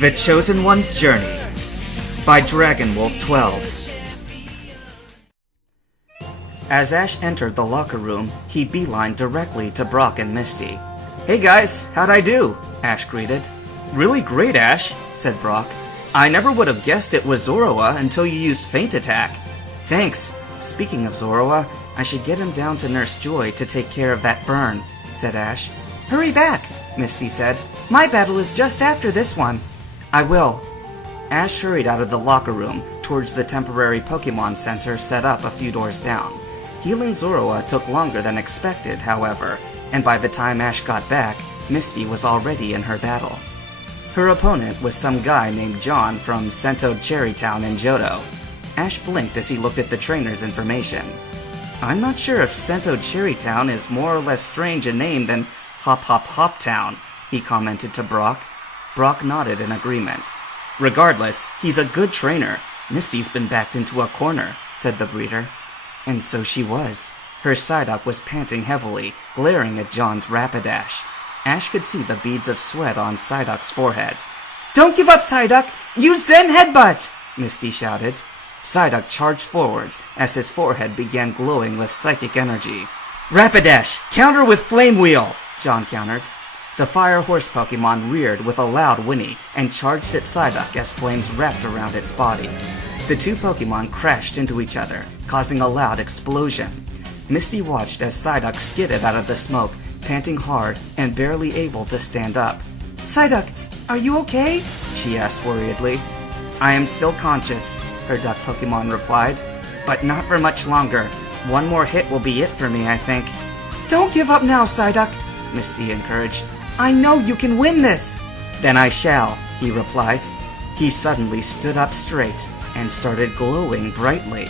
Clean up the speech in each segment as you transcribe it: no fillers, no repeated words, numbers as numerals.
The Chosen One's Journey by DragonWolf12. As Ash entered the locker room, he beelined directly to Brock and Misty. "Hey guys, how'd I do?" Ash greeted. "Really great, Ash," said Brock. "I never would have guessed it was Zoroa until you used Feint Attack." "Thanks. Speaking of Zoroa, I should get him down to Nurse Joy to take care of that burn," said Ash. "Hurry back," Misty said. "My battle is just after this one." "I will." Ash hurried out of the locker room towards the temporary Pokemon Center set up a few doors down. Healing Zoroa took longer than expected, however, and by the time Ash got back, Misty was already in her battle. Her opponent was some guy named John from Sento Cherrytown in Johto. Ash blinked as he looked at the trainer's information. "I'm not sure if Sento Cherrytown is more or less strange a name than Hop Hop Hop Town," he commented to Brock. Brock nodded in agreement. "Regardless, he's a good trainer. Misty's been backed into a corner," said the breeder. And so she was. Her Psyduck was panting heavily, glaring at John's Rapidash. Ash could see the beads of sweat on Psyduck's forehead. "Don't give up, Psyduck! Use Zen Headbutt!" Misty shouted. Psyduck charged forwards as his forehead began glowing with psychic energy. "Rapidash! Counter with Flame Wheel!" John countered. The Fire Horse Pokemon reared with a loud whinny and charged at Psyduck as flames wrapped around its body. The two Pokemon crashed into each other, causing a loud explosion. Misty watched as Psyduck skidded out of the smoke, panting hard and barely able to stand up. "Psyduck, are you okay?" she asked worriedly. "I am still conscious," her duck Pokemon replied. "But not for much longer. One more hit will be it for me, I think." "Don't give up now, Psyduck," Misty encouraged. "I know you can win this." "Then I shall," he replied. He suddenly stood up straight and started glowing brightly.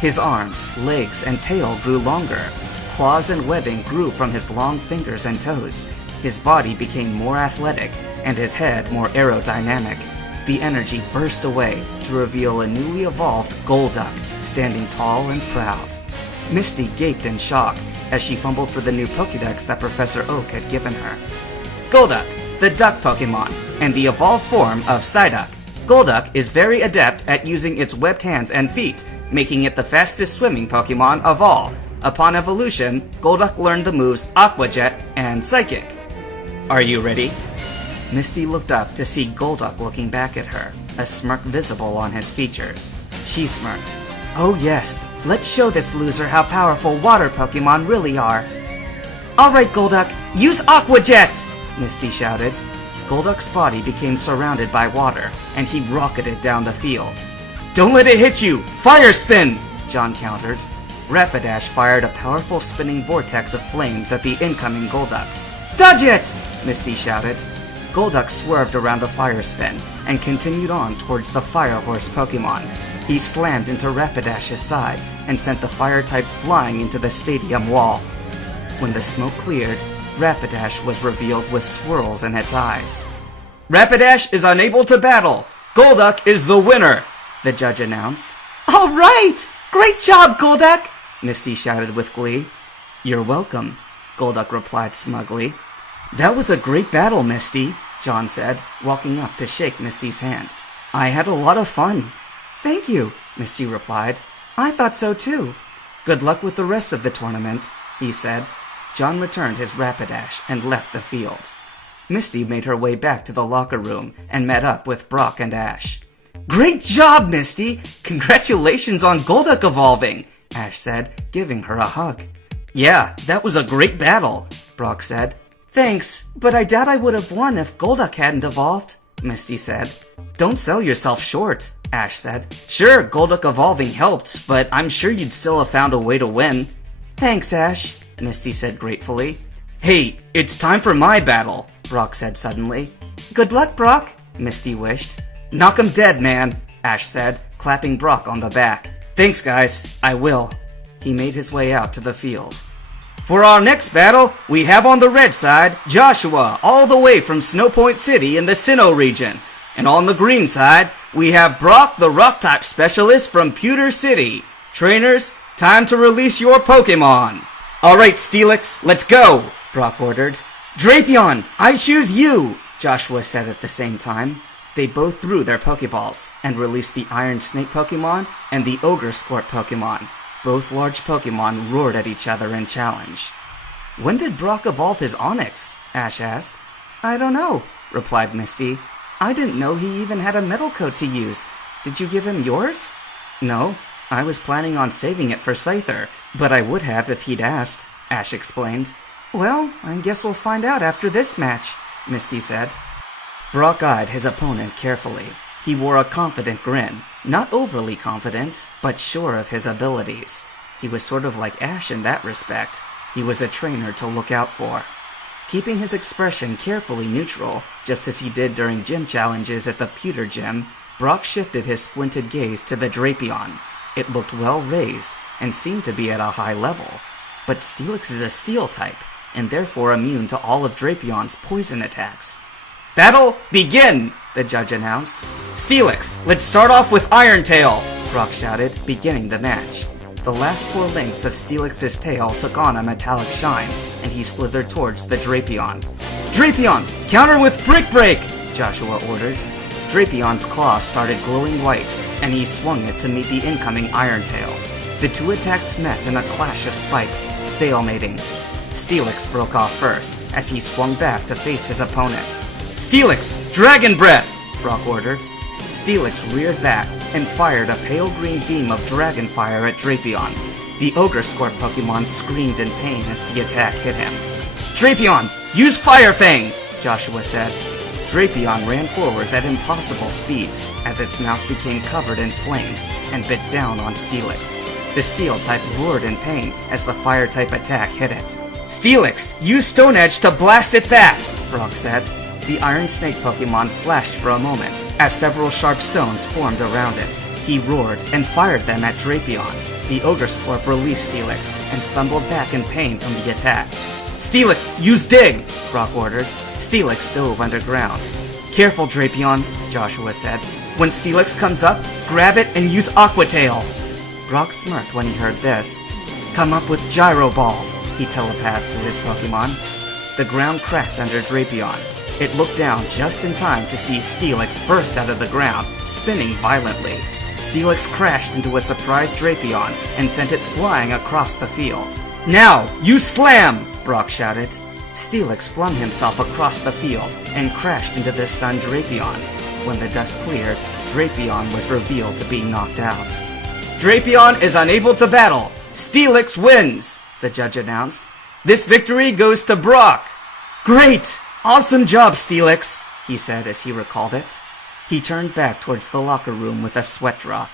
His arms, legs, and tail grew longer. Claws and webbing grew from his long fingers and toes. His body became more athletic, and his head more aerodynamic. The energy burst away to reveal a newly evolved Golduck, standing tall and proud. Misty gaped in shock as she fumbled for the new Pokédex that Professor Oak had given her. Golduck, the duck Pokemon, and the evolved form of Psyduck. Golduck is very adept at using its webbed hands and feet, making it the fastest swimming Pokemon of all. Upon evolution, Golduck learned the moves Aqua Jet and Psychic. "Are you ready?" Misty looked up to see Golduck looking back at her, a smirk visible on his features. She smirked. "Oh yes, let's show this loser how powerful water Pokemon really are." "Alright, Golduck, use Aqua Jet!" Misty shouted. Golduck's body became surrounded by water, and he rocketed down the field. "Don't let it hit you! Fire Spin!" John countered. Rapidash fired a powerful spinning vortex of flames at the incoming Golduck. "Dodge it!" Misty shouted. Golduck swerved around the fire spin and continued on towards the Fire Horse Pokemon. He slammed into Rapidash's side and sent the fire type flying into the stadium wall. When the smoke cleared, Rapidash was revealed with swirls in its eyes. "Rapidash is unable to battle! Golduck is the winner!" the judge announced. "All right! Great job, Golduck!" Misty shouted with glee. "You're welcome," Golduck replied smugly. "That was a great battle, Misty," John said, walking up to shake Misty's hand. "I had a lot of fun." "Thank you," Misty replied. "I thought so too." "Good luck with the rest of the tournament," he said. John returned his Rapidash and left the field. Misty made her way back to the locker room and met up with Brock and Ash. "Great job, Misty! Congratulations on Golduck evolving!" Ash said, giving her a hug. "Yeah, that was a great battle," Brock said. "Thanks, but I doubt I would have won if Golduck hadn't evolved," Misty said. "Don't sell yourself short," Ash said. "Sure, Golduck evolving helped, but I'm sure you'd still have found a way to win." "Thanks, Ash," Misty said gratefully. "Hey, it's time for my battle," Brock said suddenly. "Good luck, Brock," Misty wished. "Knock 'em dead, man," Ash said, clapping Brock on the back. "Thanks, guys. I will." He made his way out to the field. "For our next battle, we have on the red side, Joshua, all the way from Snowpoint City in the Sinnoh region. And on the green side, we have Brock, the Rock-type specialist from Pewter City. Trainers, time to release your Pokemon." "Alright, Steelix, let's go," Brock ordered. "Drapion, I choose you," Joshua said at the same time. They both threw their Pokeballs and released the Iron Snake Pokemon and the Ogre Squirt Pokemon. Both large Pokemon roared at each other in challenge. "When did Brock evolve his Onix?" Ash asked. "I don't know," replied Misty. "I didn't know he even had a metal coat to use. Did you give him yours?" "No, I was planning on saving it for Scyther, but I would have if he'd asked," Ash explained. "Well, I guess we'll find out after this match," Misty said. Brock eyed his opponent carefully. He wore a confident grin, not overly confident, but sure of his abilities. He was sort of like Ash in that respect. He was a trainer to look out for. Keeping his expression carefully neutral, just as he did during gym challenges at the pewter gym, Brock shifted his squinted gaze to the Drapion. It looked well raised and seemed to be at a high level. But Steelix is a steel type, and therefore immune to all of Drapion's poison attacks. "Battle, begin!" the judge announced. "Steelix, let's start off with Iron Tail!" Brock shouted, beginning the match. The last 4 links of Steelix's tail took on a metallic shine, and he slithered towards the Drapion. "Drapion, counter with Brick Break!" Joshua ordered. Drapion's claw started glowing white, and he swung it to meet the incoming Iron Tail. The 2 attacks met in a clash of spikes, stalemating. Steelix broke off first, as he swung back to face his opponent. "Steelix, Dragon Breath!" Brock ordered. Steelix reared back and fired a pale green beam of dragon fire at Drapion. The Ogre Squirt Pokemon screamed in pain as the attack hit him. "Drapion, use Fire Fang!" Joshua said. Drapion ran forwards at impossible speeds as its mouth became covered in flames and bit down on Steelix. The Steel type roared in pain as the Fire type attack hit it. "Steelix, use Stone Edge to blast it back!" Brock said. The Iron Snake Pokemon flashed for a moment as several sharp stones formed around it. He roared and fired them at Drapion. The Ogre Scorp released Steelix and stumbled back in pain from the attack. "Steelix, use Dig!" Brock ordered. Steelix dove underground. "Careful, Drapion," Joshua said. "When Steelix comes up, grab it and use Aqua Tail." Brock smirked when he heard this. "Come up with Gyro Ball," he telepathed to his Pokemon. The ground cracked under Drapion. It looked down just in time to see Steelix burst out of the ground, spinning violently. Steelix crashed into a surprised Drapion and sent it flying across the field. "Now, you slam!" Brock shouted. Steelix flung himself across the field and crashed into the stunned Drapion. When the dust cleared, Drapion was revealed to be knocked out. "Drapion is unable to battle! Steelix wins!" the judge announced. "This victory goes to Brock!" "Great! Awesome job, Steelix!" he said as he recalled it. He turned back towards the locker room with a sweat drop.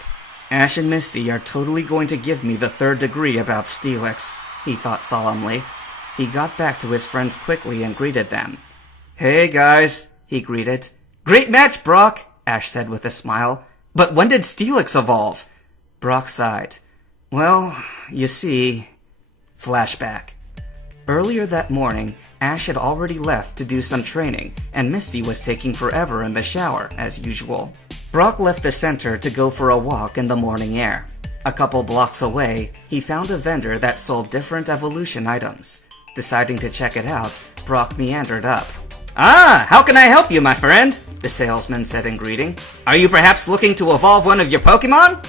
"Ash and Misty are totally going to give me the 3rd degree about Steelix," he thought solemnly. He got back to his friends quickly and greeted them. "Hey, guys," he greeted. "Great match, Brock," Ash said with a smile. "But when did Steelix evolve?" Brock sighed. "Well, you see..." Flashback. Earlier that morning, Ash had already left to do some training, and Misty was taking forever in the shower, as usual. Brock left the center to go for a walk in the morning air. A couple blocks away, he found a vendor that sold different evolution items. Deciding to check it out, Brock meandered up. "Ah, how can I help you, my friend?" the salesman said in greeting. "Are you perhaps looking to evolve one of your Pokemon?"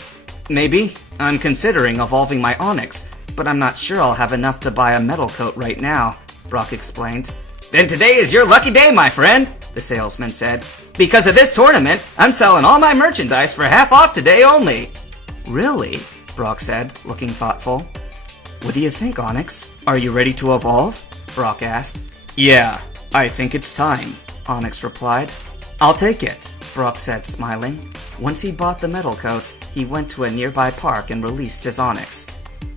"Maybe. I'm considering evolving my Onix, but I'm not sure I'll have enough to buy a metal coat right now," Brock explained. "Then today is your lucky day, my friend," the salesman said. "Because of this tournament, I'm selling all my merchandise for half off today only." "Really?" Brock said, looking thoughtful. "What do you think, Onix? Are you ready to evolve?" Brock asked. "Yeah, I think it's time," Onix replied. "I'll take it," Brock said, smiling. Once he bought the metal coat, he went to a nearby park and released his Onix.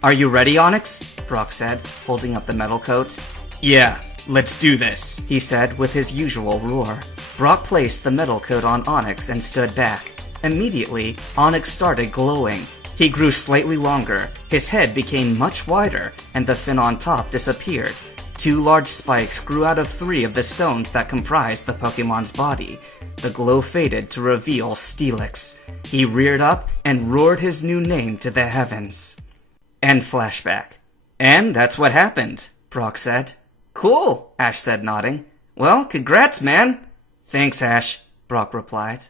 "Are you ready, Onix?" Brock said, holding up the metal coat. "Yeah, let's do this," he said with his usual roar. Brock placed the metal coat on Onix and stood back. Immediately, Onix started glowing. He grew slightly longer, his head became much wider, and the fin on top disappeared. 2 large spikes grew out of 3 of the stones that comprised the Pokemon's body. The glow faded to reveal Steelix. He reared up and roared his new name to the heavens. End flashback. "And that's what happened," Brock said. "Cool," Ash said, nodding. "Well, congrats, man." "Thanks, Ash." Brock replied.